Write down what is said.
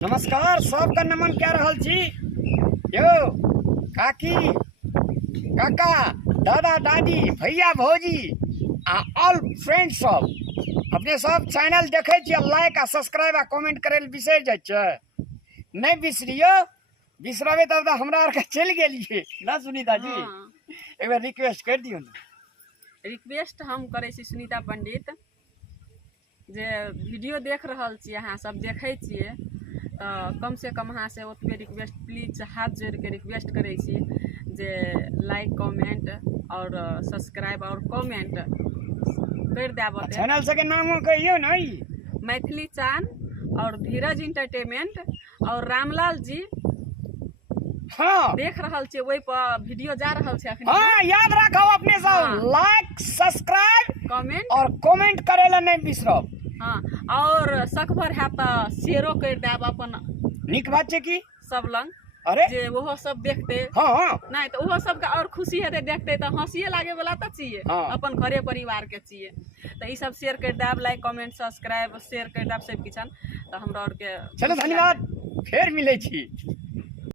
नमस्कार, सबका नमन क्या रहल छी। यो काकी काका दादा दादी भैया भौजी आ ऑल फ्रेंड सब अपने सब चैनल देखे छी, लाइक आ सब्सक्राइब आ कमेंट करे बिसर जाय छै। नहीं बिसरियो, बिसरबे तब हमरा आर के चल गेलिए ना सुनीता जी। एक बार रिक्वेस्ट कर दियो ना। रिक्वेस्ट हम करे छी सुनीता पंडित जे वीडियो देख रहल छी, अहाँ सब देखे छिए तो कम से कम अहाँ से ओतबे रिक्वेस्ट प्लीज हाथ जोड़ के रिक्वेस्ट करे छी जे लाइक कमेंट और सब्सक्राइब और कमेंट कर देबो। चैनल से के नामो कहियो ना। मैथिली चान और धीरज इंटरटेनमेंट और रामलाल जी हाँ देख रहल छी, वही पर वीडियो जा रहल छै अखनी। हाँ याद रखो अपने सब लाइक सब्सक्राइब कमेंट और कमेंट करे ला नहीं बिसरब। हाँ और सकभर है तो शेयरो कर देब अपन निक बात छै की सब लंग। अरे जे वो सब देखते हाँ नहीं तो वो सब का और खुशी है देखते तो हंसिए लागे वाला तो चाहिए। हाँ। अपन घरे परिवार के चाहिए तो ये सब शेयर कर देब, लाइक कमेंट सब्सक्राइब शेयर कर देब सब किछन तो हमरा और के। चलो धन्यवाद, फिर मिले छी।